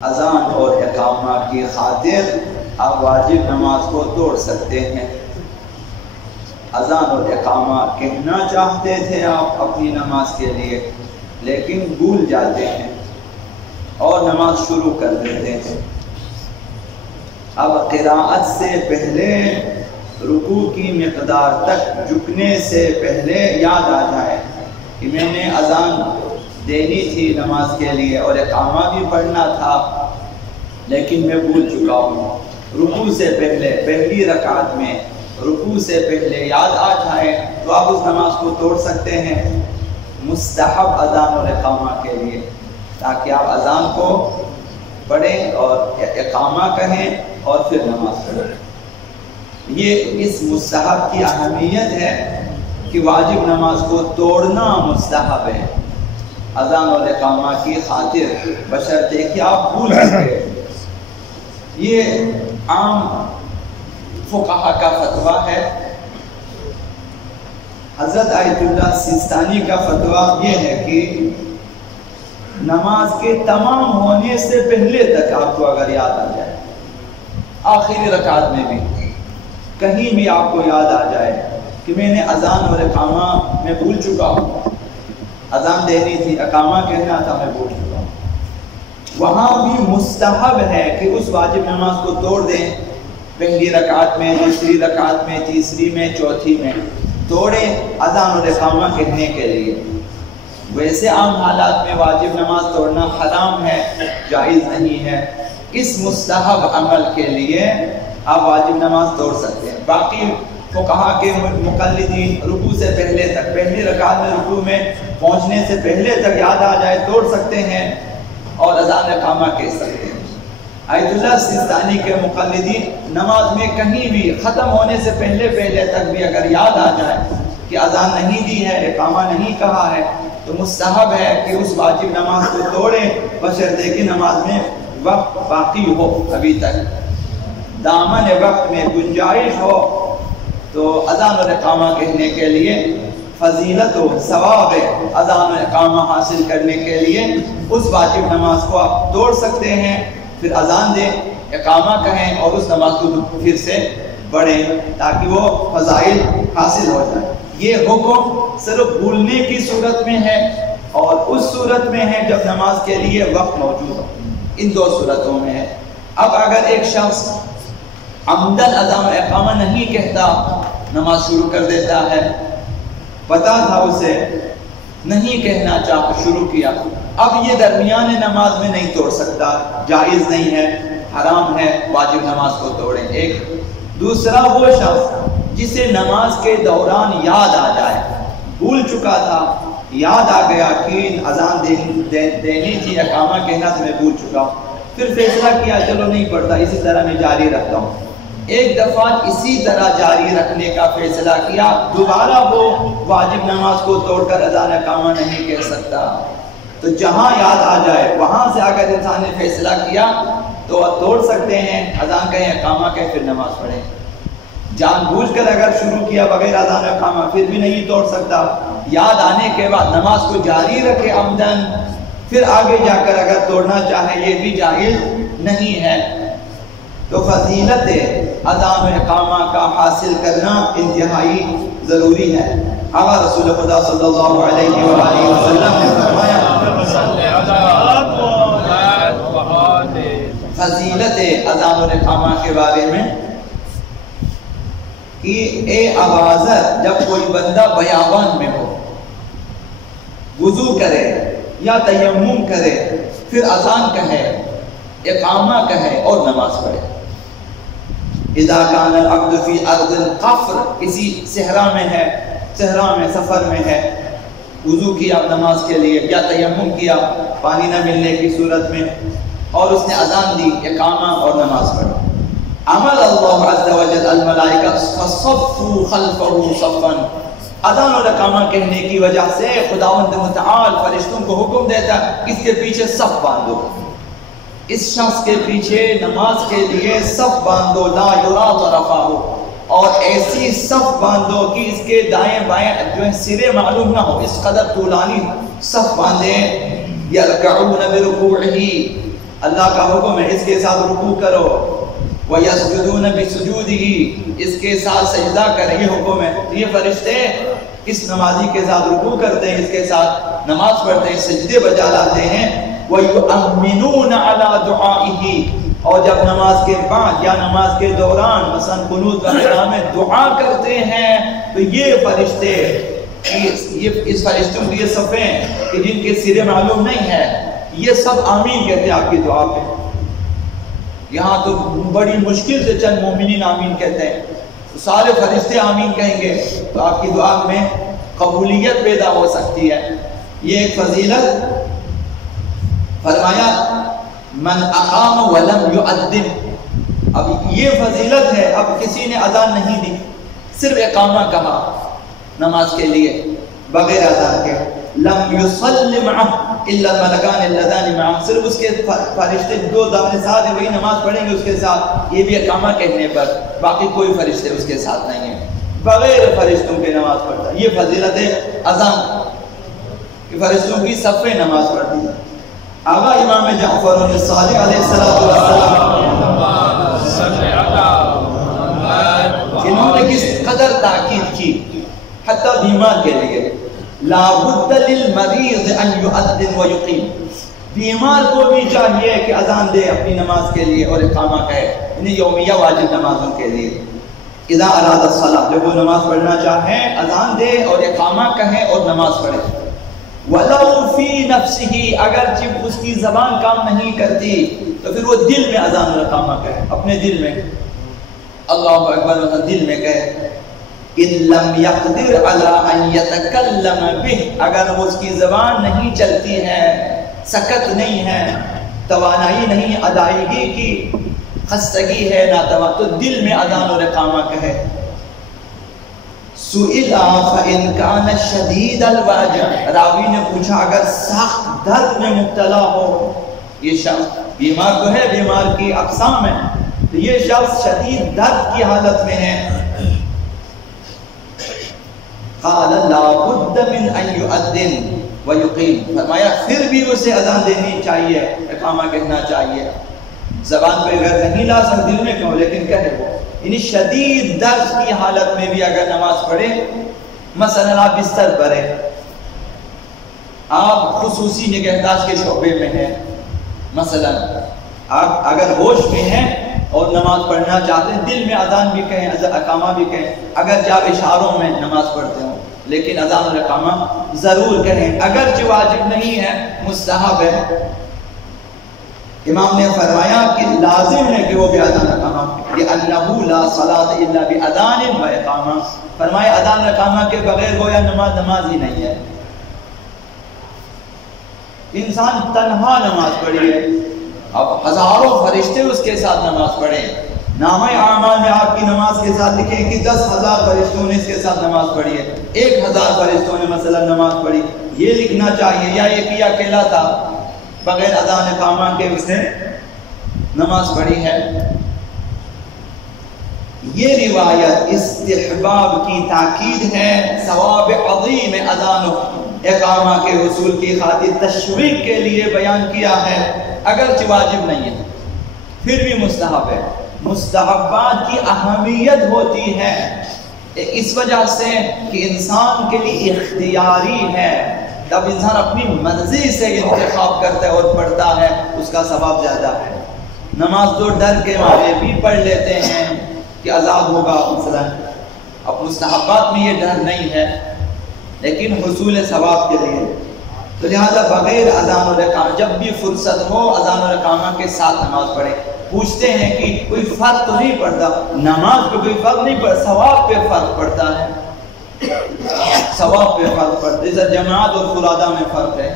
اذان اور اقامہ کی خاطر آپ واجب نماز کو توڑ سکتے ہیں۔ اذان اور اقامہ کہنا چاہتے تھے آپ اپنی نماز کے لیے، لیکن بھول جاتے ہیں اور نماز شروع کر دیتے ہیں۔ اب قراءت سے پہلے رکوع کی مقدار تک جھکنے سے پہلے یاد آ جائے کہ میں نے اذان دینی تھی نماز کے لیے اور اقامہ بھی پڑھنا تھا، لیکن میں بھول چکا ہوں۔ رکوع سے پہلے پہلی رکعت میں رکوع سے پہلے یاد آ جائے تو آپ اس نماز کو توڑ سکتے ہیں، مستحب اذان اور اقامہ کے لیے، تاکہ آپ اذان کو پڑھیں اور اقامہ کہیں اور پھر نماز پڑھیں۔ یہ اس مستحب کی اہمیت ہے کہ واجب نماز کو توڑنا مستحب ہے اذان اور اقامہ کی خاطر، بشرطے کہ آپ بھول چکے۔ یہ عام فقہا کا فتویٰ ہے۔ حضرت آیت اللہ سیستانی کا فتویٰ یہ ہے کہ نماز کے تمام ہونے سے پہلے تک آپ کو اگر یاد آ جائے، آخری رکعت میں بھی کہیں بھی آپ کو یاد آ جائے کہ میں نے اذان اور اقامہ میں بھول چکا ہوں، اذان دینی تھی، اقامہ کہنا تھا، میں بھول چکا ہوں، وہاں بھی مستحب ہے کہ اس واجب نماز کو توڑ دیں۔ پہلی رکعت میں، دوسری رکعت میں، تیسری میں، چوتھی میں توڑیں اذان اور اقامہ کہنے کے لیے۔ ویسے عام حالات میں واجب نماز توڑنا حرام ہے، جائز نہیں ہے۔ اس مستحب عمل کے لیے آپ واجب نماز توڑ سکتے ہیں۔ باقی فقہا کے مقلدین رکوع سے پہلے تک، پہلی رکعت میں رکوع میں پہنچنے سے پہلے تک یاد آ جائے توڑ سکتے ہیں اور اذان اقامہ کہہ سکتے ہیں۔ آیت اللہ سیستانی کے مقلدین نماز میں کہیں بھی ختم ہونے سے پہلے تک بھی اگر یاد آ جائے کہ اذان نہیں دی ہے، اقامہ نہیں کہا ہے، تو مستحب ہے کہ اس واجب نماز کو توڑیں، بشرطے کہ نماز میں وقت باقی ہو، ابھی تک دامن وقت میں گنجائش ہو، تو اذان اور اقامہ کہنے کے لیے فضیلت و ثواب اذان و اقامہ حاصل کرنے کے لیے اس واجب نماز کو آپ توڑ سکتے ہیں، پھر اذان دیں، اقامہ کہیں اور اس نماز کو پھر سے پڑھیں تاکہ وہ فضائل حاصل ہو جائے۔ یہ حکم صرف بھولنے کی صورت میں ہے اور اس صورت میں ہے جب نماز کے لیے وقت موجود ہو، ان دو صورتوں میں ہے۔ اب اگر ایک شخص عمدن اذان و اقامہ نہیں کہتا، نماز شروع کر دیتا ہے، پتا تھا اسے، نہیں کہنا چاہتا، شروع کیا، اب یہ درمیان نماز میں نہیں توڑ سکتا، جائز نہیں ہے، حرام ہے، واجب نماز کو توڑیں۔ ایک دوسرا وہ شخص جسے نماز کے دوران یاد آ جائے، بھول چکا تھا، یاد آ گیا کہ اذان دینی تھی، اقامہ کہنا تھا، میں بھول چکا ہوں، پھر فیصلہ کیا چلو نہیں پڑھتا، اسی طرح میں جاری رکھتا ہوں۔ ایک دفعہ اسی طرح جاری رکھنے کا فیصلہ کیا، دوبارہ وہ واجب نماز کو توڑ کر اذان اقامہ نہیں کہہ سکتا۔ تو جہاں یاد آ جائے وہاں سے اگر انسان نے فیصلہ کیا تو توڑ سکتے ہیں، اذان کہیں، اقامہ کہیں، پھر نماز پڑھیں۔ جان بوجھ کر اگر شروع کیا بغیر اذان اقامہ پھر بھی نہیں توڑ سکتا، یاد آنے کے بعد نماز کو جاری رکھے عمدن، پھر آگے جا کر اگر توڑنا چاہے یہ بھی جائز نہیں ہے۔ تو فضیلت اذان و اقامہ کا حاصل کرنا انتہائی ضروری ہے۔ آقا رسول خدا صلی اللہ علیہ وآلہ وسلم نے فرمایا، فضیلت اذان و اقامہ کے بارے میں کہ اے آوازر، جب کوئی بندہ بیابان میں ہو، وضو کرے یا تیمم کرے، پھر اذان کہے، اقامہ کہے اور نماز پڑھے۔ اذا کان العبد فی ارض القفر، کسی صحرا میں ہے، صحرا میں سفر میں ہے، وضو کیا نماز کے لیے یا تیمم کیا پانی نہ ملنے کی صورت میں، اور اس نے اذان دی، اقامہ اور نماز پڑھی، امر اللہ عز وجل الملائکہ فصفوا خلفہ صفا، اذان اور اقامہ کہنے کی وجہ سے خداوند متعال فرشتوں کو حکم دیتا ہے اس کے پیچھے صف باندھو، اس شخص کے پیچھے نماز کے لیے صف باندھو، لا یرا طرفہ، اور ایسی صف باندھو کہ اس کے دائیں بائیں جو ہے سرے معلوم نہ ہو، اس قدر طولانی صف باندھیں۔ یرکعون برکوعہ، اللہ کا حکم ہے اس کے ساتھ رکوع کرو، وَيَسْجُدُونَ بِسُجُودِهِ، اس کے ساتھ سجدہ کریں، یہ حکم ہے۔ یہ فرشتے اس نمازی کے ساتھ رکوع کرتے ہیں، اس کے ساتھ نماز پڑھتے ہیں، سجدے بجا لاتے ہیں۔ وَيُؤَمِّنُونَ عَلَى دُعَائِهِ، اور جب نماز کے بعد یا نماز کے دوران مثلا قنوت وغیرہ میں دعا کرتے ہیں تو یہ فرشتے، اس فرشتوں کی یہ صفیں کہ جن کے سرے معلوم نہیں ہے، یہ سب آمین کہتے ہیں آپ کی دعا پہ۔ یہاں تو بڑی مشکل سے چند مومنین آمین کہتے ہیں، تو سارے فرشتے آمین کہیں گے تو آپ کی دعا میں قبولیت پیدا ہو سکتی ہے۔ یہ ایک فضیلت فرمایا من اقام ولم یؤذن، اب یہ فضیلت ہے، اب کسی نے اذان نہیں دی، صرف اقامہ کہا نماز کے لیے بغیر اذان کے، لم یصلی معہ الا الملکان اللذان معہ، صرف اس کے فرشتے دو دامن ساتھ ہیں وہی نماز پڑھیں گے اس کے ساتھ، یہ بھی اقامہ کہنے پر، باقی کوئی فرشتے اس کے ساتھ نہیں ہیں، بغیر فرشتوں کے نماز پڑھتا۔ یہ فضیلت ہے اذان کہ فرشتوں کی صفیں نماز پڑھتی ہے۔ آغا امام جعفر الصادق علیہ السلام انہوں نے کس قدر تاکید کی، حتیٰ بیمار کے لیے لا بد للمریض ان یؤذن ویقیم، بیمار کو بھی چاہیے کہ اذان دے اپنی نماز کے لیے اور اقامہ کہے، انہیں یومیہ واجب نمازوں کے لیے۔ اذا اراد الصلاۃ، جب وہ نماز پڑھنا چاہیں اذان دے اور اقامہ کہے اور نماز پڑھے۔ وَلَوْ فِي نَفْسِهِ، اگرچہ اس کی زبان کام نہیں کرتی تو پھر وہ دل میں اذان اور اقامہ کہے، اپنے دل میں اللہ اکبر دل میں کہے۔ إِن لَمْ يَقْدِرْ عَلَىٰ أَنْ يَتَكَلَّمَ بِهِ، اگر وہ اس کی زبان نہیں چلتی ہے، سکت نہیں ہے، توانائی نہیں، ادائیگی کی خستگی ہے، ناتوا، تو دل میں اذان اور اقامہ کہے۔ سئلا فإن كان شدید الوجع، راوی نے پوچھا اگر سخت درد میں مبتلا ہو، یہ شخص بیمار تو ہے، بیمار کی اقسام ہے، تو یہ شخص شدید درد کی حالت میں ہے، قال لا بد من ان يؤذن ويقيم، فرمایا پھر بھی اسے اذان دینی چاہیے، اقامہ کہنا چاہیے، زبان پہ اگر نہیں لا سکتی دل میں کہو لیکن کہے وہ، یعنی شدید درد کی حالت میں بھی اگر نماز پڑھے، مثلا آپ بستر پر ہیں، آپ خصوصی نگہداشت کے شعبے میں ہیں، مثلا آپ اگر ہوش میں ہیں اور نماز پڑھنا چاہتے ہیں، دل میں اذان بھی کہیں اقامہ بھی کہیں، اگر آپ اشاروں میں نماز پڑھتے ہوں لیکن اذان اور اقامہ ضرور کہیں، اگرچہ واجب نہیں ہے، مستحب ہے۔ امام نے فرمایا کہ لازم ہے کہ وہ بھی اذان اقامہ، لِأَنَّهُ لَا صَلَاةَ إِلَّا بِأَذَانٍ وَإِقَامَةٍ، فرمایا اذان اقامہ کے بغیر گویا نماز ہی نہیں ہے۔ انسان تنہا نماز پڑھی ہے، اب ہزاروں فرشتے اس کے ساتھ نماز پڑھیں، نامہ اعمال میں آپ کی نماز کے ساتھ لکھیں کہ 10,000 فرشتوں نے اس کے ساتھ نماز پڑھی ہے، 1,000 فرشتوں نے مثلا نماز پڑھی، یہ لکھنا چاہیے، یا یہ کہ اکیلا تھا بغیر اذان اقامہ کے اس نے نماز پڑھی ہے۔ یہ روایت استحباب کی تاکید ہے، ثواب عظیم اذان اقامہ کے حصول کی خاطر تشویق کے لیے بیان کیا ہے، اگرچہ واجب نہیں ہے پھر بھی مستحب ہے۔ مستحبات کی اہمیت ہوتی ہے اس وجہ سے کہ انسان کے لیے اختیاری ہے، جب انسان اپنی مرضی سے انتخاب کرتا ہے اور پڑھتا ہے اس کا ثواب زیادہ ہے۔ نماز تو ڈر کے مارے بھی پڑھ لیتے ہیں کہ عذاب ہوگا مثلا، اب مستحبات میں یہ ڈر نہیں ہے لیکن حصول ثواب کے لیے، تو لہذا بغیر اذان اور اقامہ جب بھی فرصت ہو اذان اور اقامہ کے ساتھ نماز پڑھے۔ پوچھتے ہیں کہ کوئی فرق تو نہیں پڑتا، نماز پہ کوئی فرق نہیں پڑتا، ثواب پہ فرق پڑتا ہے، ثواب پہ فرق پڑتا ہے، جیسا جماعت اور فرادہ میں فرق ہے۔